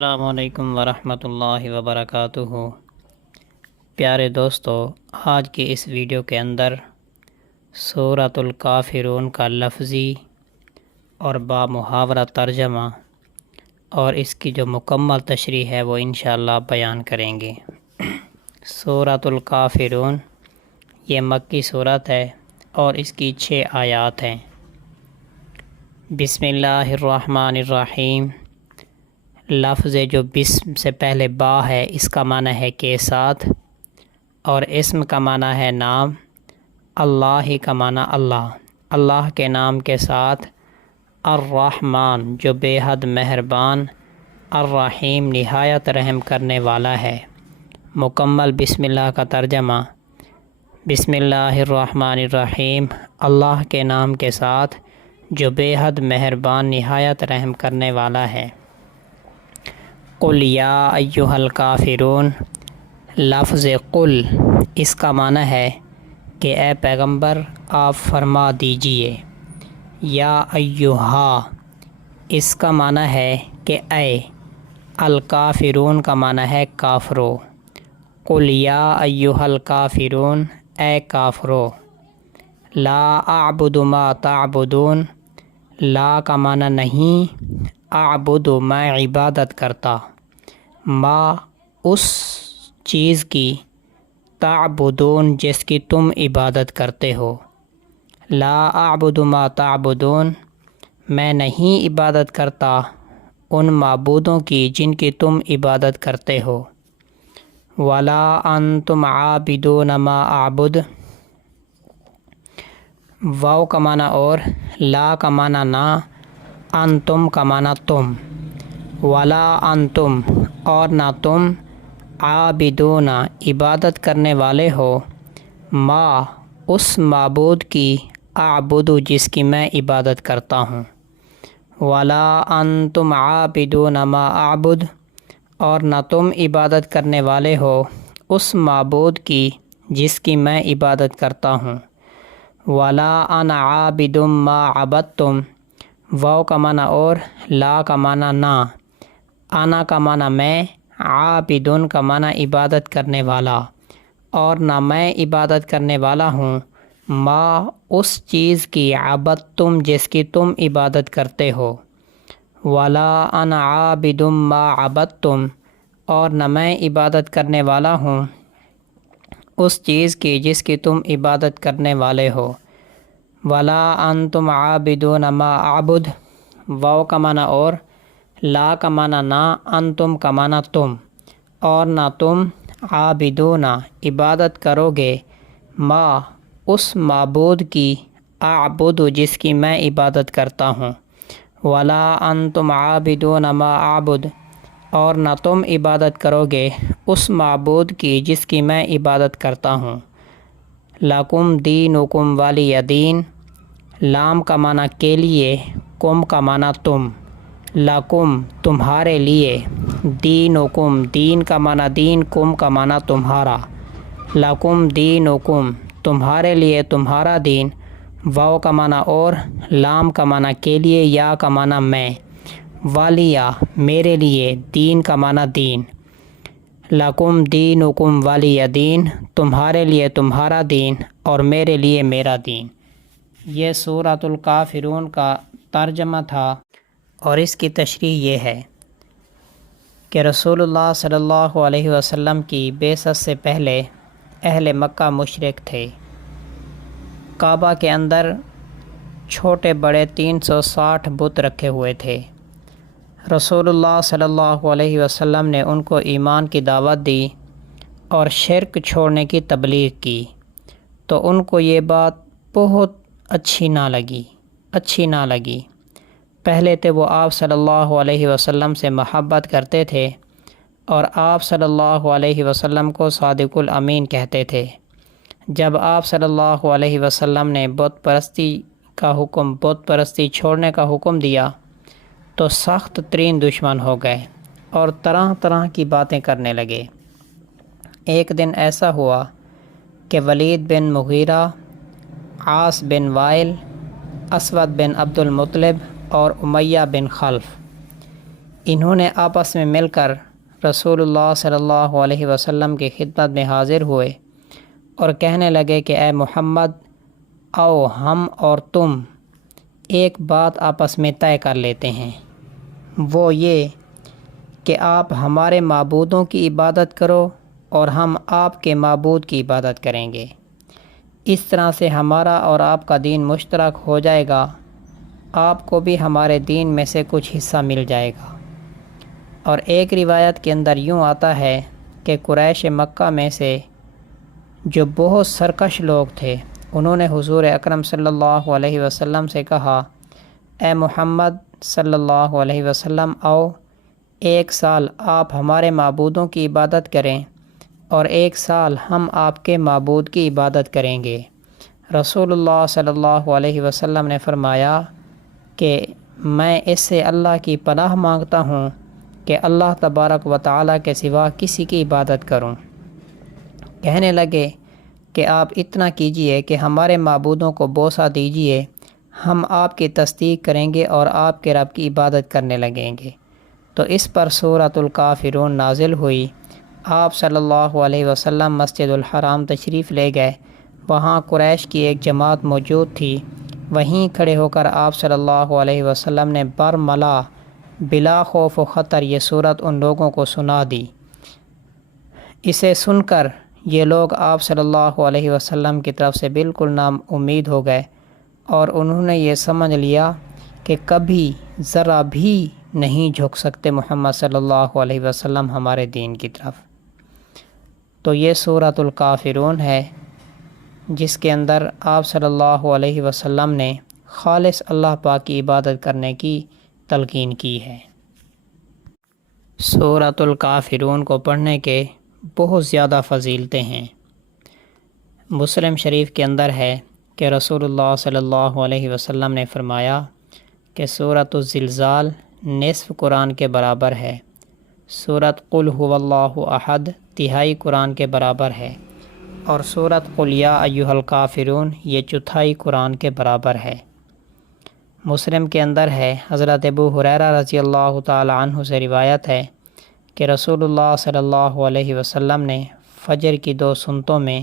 السلام علیکم ورحمۃ اللہ وبرکاتہ۔ پیارے دوستو، آج کی اس ویڈیو کے اندر سورۃ الکافرون کا لفظی اور بامحاورہ ترجمہ اور اس کی جو مکمل تشریح ہے وہ انشاءاللہ بیان کریں گے۔ سورۃ الکافرون یہ مکی سورت ہے اور اس کی 6 آیات ہیں۔ بسم اللہ الرحمن الرحیم۔ لفظ جو بسم سے پہلے با ہے اس کا معنی ہے کے ساتھ، اور اسم کا معنی ہے نام، اللہ کا معنی اللہ، اللہ کے نام کے ساتھ، الرحمن جو بے حد مہربان، الرحیم نہایت رحم کرنے والا ہے۔ مکمل بسم اللہ کا ترجمہ: بسم اللہ الرحمن الرحیم، اللہ کے نام کے ساتھ جو بے حد مہربان نہایت رحم کرنے والا ہے۔ قل یا ایھا الکافرون۔ لفظ قل اس کا معنی ہے کہ اے پیغمبر آپ فرما دیجئے۔ یا ایھا اس کا معنی ہے کہ اے، الکافرون کا معنی ہے کافرو۔ قل یا ایھا الکافرون، اے کافرو۔ لا اعبد ما تعبدون، لا کا معنی نہیں، اعبد میں عبادت کرتا، ما اس چیز کی، تعبدون جس کی تم عبادت کرتے ہو۔ لا اعبد ما تعبدون، میں نہیں عبادت کرتا ان معبودوں کی جن کی تم عبادت کرتے ہو۔ ولا انتم عابدون ما اعبد، واو کا معنی اور، لا کا معنی نہ، انتم کا معنی تم، ولا انتم اور نہ تم، عابدون عبادت کرنے والے ہو، ما اس معبود کی، اعبد جس کی میں عبادت کرتا ہوں۔ ولا انتم عابدون ما اعبد اور نہ تم عبادت کرنے والے ہو اس معبود کی جس کی میں عبادت کرتا ہوں۔ ولا انا عابد ما عبدتم، واو کا معنی اور، لا کا معنی نہ، انا کا معنی میں، عابدن کا معنی عبادت کرنے والا، اور نہ میں عبادت کرنے والا ہوں، ما اس چیز کی، عبدتم جس کی تم عبادت کرتے ہو۔ ولا انا عابد ما عبدتم اور نہ میں عبادت کرنے والا ہوں اس چیز کی جس کی تم عبادت کرنے والے ہو۔ ولا انتم عابدون ما اعبد، واو کا معنی اور، لا کا معنی نہ، انتم کا معنی تم، اور نہ تم، عابدون عبادت کرو گے، ما اس معبود کی، اعبد جس کی میں عبادت کرتا ہوں۔ ولا انتم عابدون ما اعبد اور نہ تم عبادت کرو گے اس معبود کی جس کی میں عبادت کرتا ہوں۔ لکم دینکم ولی دین، لام کا معنی کے لیے، کم کا معنی تم، لکم تمہارے لیے، دینکم دین کا معنی دین، کم کا معنی تمہارا، لکم دینکم تمہارے لیے تمہارا دین، واو کا معنی اور، لام کا معنی کے لیے، یا کا معنی میں، والیہ میرے لیے، دین کا معنی دین، لکم دینکم ولی دین تمہارے لیے تمہارا دین اور میرے لیے میرا دین۔ یہ سورۃ الکافرون کا ترجمہ تھا، اور اس کی تشریح یہ ہے کہ رسول اللہ صلی اللہ علیہ وسلم کی بعثت سے پہلے اہل مکہ مشرک تھے۔ کعبہ کے اندر چھوٹے بڑے 360 بت رکھے ہوئے تھے۔ رسول اللہ صلی اللہ علیہ وسلم نے ان کو ایمان کی دعوت دی اور شرک چھوڑنے کی تبلیغ کی، تو ان کو یہ بات بہت اچھی نہ لگی۔ پہلے تو وہ آپ صلی اللہ علیہ وسلم سے محبت کرتے تھے اور آپ صلی اللہ علیہ وسلم کو صادق الامین کہتے تھے۔ جب آپ صلی اللہ علیہ وسلم نے بت پرستی چھوڑنے کا حکم دیا تو سخت ترین دشمن ہو گئے اور طرح طرح کی باتیں کرنے لگے۔ ایک دن ایسا ہوا کہ ولید بن مغیرہ، عاص بن وائل، اسود بن عبد المطلب اور امیہ بن خلف، انہوں نے آپس میں مل کر رسول اللہ صلی اللہ علیہ وسلم کی خدمت میں حاضر ہوئے اور کہنے لگے کہ اے محمد، آؤ ہم اور تم ایک بات آپس میں طے کر لیتے ہیں، وہ یہ کہ آپ ہمارے معبودوں کی عبادت کرو اور ہم آپ کے معبود کی عبادت کریں گے۔ اس طرح سے ہمارا اور آپ کا دین مشترک ہو جائے گا، آپ کو بھی ہمارے دین میں سے کچھ حصہ مل جائے گا۔ اور ایک روایت کے اندر یوں آتا ہے کہ قریش مکہ میں سے جو بہت سرکش لوگ تھے، انہوں نے حضور اکرم صلی اللہ علیہ وسلم سے کہا، اے محمد صلی اللہ علیہ وسلم، آؤ ایک سال آپ ہمارے معبودوں کی عبادت کریں اور ایک سال ہم آپ کے معبود کی عبادت کریں گے۔ رسول اللہ صلی اللہ علیہ وسلم نے فرمایا کہ میں اس سے اللہ کی پناہ مانگتا ہوں کہ اللہ تبارک و تعالیٰ کے سوا کسی کی عبادت کروں۔ کہنے لگے کہ آپ اتنا کیجئے کہ ہمارے معبودوں کو بوسہ دیجئے، ہم آپ کی تصدیق کریں گے اور آپ کے رب کی عبادت کرنے لگیں گے۔ تو اس پر سورۃ الکافرون نازل ہوئی۔ آپ صلی اللہ علیہ وسلم مسجد الحرام تشریف لے گئے، وہاں قریش کی ایک جماعت موجود تھی، وہیں کھڑے ہو کر آپ صلی اللہ علیہ وسلم نے برملا بلا خوف و خطر یہ سورت ان لوگوں کو سنا دی۔ اسے سن کر یہ لوگ آپ صلی اللہ علیہ وسلم کی طرف سے بالکل نا امید ہو گئے اور انہوں نے یہ سمجھ لیا کہ کبھی ذرا بھی نہیں جھک سکتے محمد صلی اللہ علیہ وسلم ہمارے دین کی طرف۔ تو یہ سورۃ الکافرون ہے جس کے اندر آپ صلی اللہ علیہ وسلم نے خالص اللہ پاک کی عبادت کرنے کی تلقین کی ہے۔ سورۃ الکافرون کو پڑھنے کے بہت زیادہ فضیلتیں ہیں۔ مسلم شریف کے اندر ہے کہ رسول اللہ صلی اللہ علیہ وسلم نے فرمایا کہ سورۃ الزلزال نصف قرآن کے برابر ہے، سورۃ قل هو اللہ احد تہائی قرآن کے برابر ہے، اور سورۃ قل یا ایھا الکافرون یہ چوتھائی قرآن کے برابر ہے۔ مسلم کے اندر ہے، حضرت ابو ہریرہ رضی اللہ تعالی عنہ سے روایت ہے کہ رسول اللہ صلی اللہ علیہ وسلم نے فجر کی 2 سنتوں میں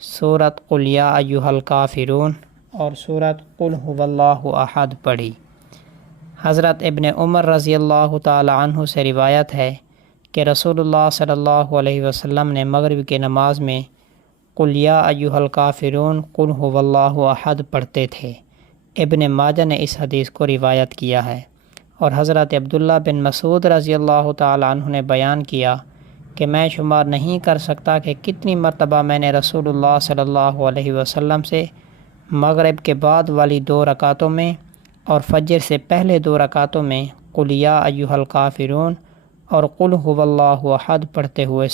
سورۃ قل یا ایھا الکافرون اور سورۃ قل هو اللہ احد پڑھی۔ حضرت ابن عمر رضی اللہ تعالی عنہ سے روایت ہے کہ رسول اللہ صلی اللہ علیہ وسلم نے مغرب کی نماز میں قل یا ایھا الکافرون قل هو اللہ احد پڑھتے تھے۔ ابن ماجہ نے اس حدیث کو روایت کیا ہے، اور حضرت عبداللہ بن مسعود رضی اللہ تعالی عنہ نے بیان کیا کہ میں شمار نہیں کر سکتا کہ کتنی مرتبہ میں نے رسول اللہ صلی اللہ علیہ وسلم سے مغرب کے بعد والی 2 رکعتوں میں اور فجر سے پہلے 2 رکعتوں میں قل یا ایھا الکافرون اور قل هو اللہ احد پڑھتے ہوئے